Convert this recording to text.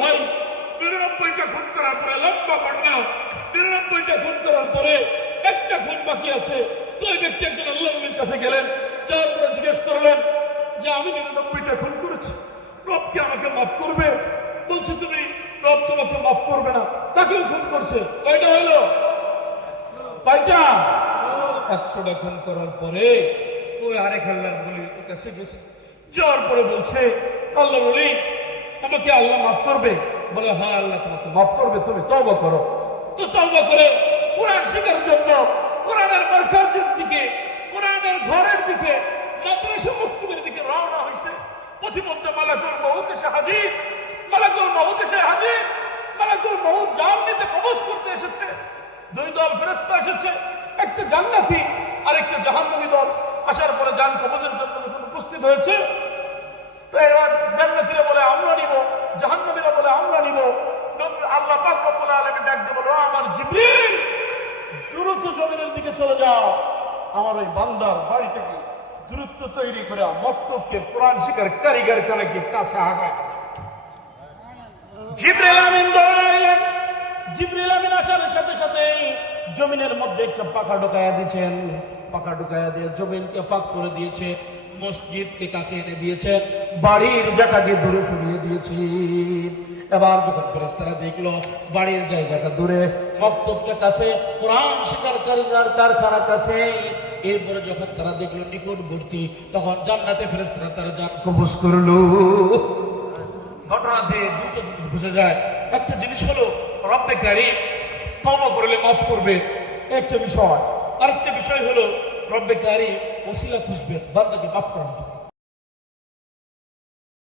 ভাই ৯৯টা খুন করার পরে লম্বা ঘটনা, ৯৯টা খুন করার পরে একটা খুন বাকি আছে। তো ওই ব্যক্তি একজন আল্লাহ নবীর কাছে গেলেন, যাওয়ার পরে জিজ্ঞেস করলেন যে আমি ৯৯টা খুন করেছি, রব কি আমাকে মাফ করবে? বলছে তুমি, রব তোমাকে মাফ করবে না, তাকেও খুন করছে। কয়টা হইল? কয়টা? ১০০টা খুন করার পরে ওই আরেক আল্লাহর ওলির কাছে গেছে, যাওয়ার পরে বলছে আল্লাহ বলি আমাকে আল্লাহ মাফ করবে? বলে হ্যাঁ আল্লাহ তোমাকে মাফ করবে, তুমি তওবা করো। তো তওবা করে কোরআন শেখার জন্য কোরআনের মার্কাজের দিকে, কোরআনের ঘরের দিকে, মাদ্রাসা মক্তবের দিকে রওনা হয়েছে। পথিমধ্যে মালাকুল মউত এসে হাজির, মালাকুল মউত এসে হাজির, মালাকুল মউত জান নিতে কবজ করতে এসেছে। দুই দল ফেরেশতা এসেছে, একটা জান্নাতি আর একটা জাহান্নামী দল। আসার পরে জান কবজের জন্য যখন উপস্থিত হয়েছে, তো এবার জান্নাতীরা বলে আমরা নিব, জাহান্নামীরা বলে আমরা নিব। আল্লাহ পাক রব্বুল আলামিন ডাকতে বলল আমার জিবরিল দ্রুত জমিনের দিকে চলে যাও, আমার ওই বান্দার বাড়িটাকে দূরত্ব তৈরি করে মক্তবকে কোরআন শিখার কারিগর কানাকে কাছে আগা। জিবরিল আমিন দৌড়াইলেন। জিবরিল আমিন আসার সাথে সাথে জমিনের মধ্যে একটা পাখা ঢুকাইয়া দিয়েছেন, পাখা ঢুকাইয়া দিয়ে জমিনকে ফাঁক করে দিয়েছে, মসজিদকে কাছে এনে দিয়েছে, বাড়ির জায়গাকে দূরে সরিয়ে দিয়েছে। এবার যখন ফেরেশতারা দেখলো বাড়ির জায়গাটা দূরে, মক্তবটা কাছে, কোরআন শিখার কারিগর কারখানা কাছে, এরপরে যখন তারা দেখলো নিকটবর্তী, তখন জান্নাতে ফেরেশতারা তারা জান কবজ করলো। ঘটনাতে দুটো জিনিস বুঝে যায়। একটা জিনিস হলো রব্বে কারীম তওবা করলে মাফ করবে, একটা বিষয়। আরেকটা বিষয় হলো রব্বে কারীম ওসিলা খুঁজবেন বান্দাকে মাফ করার জন্য।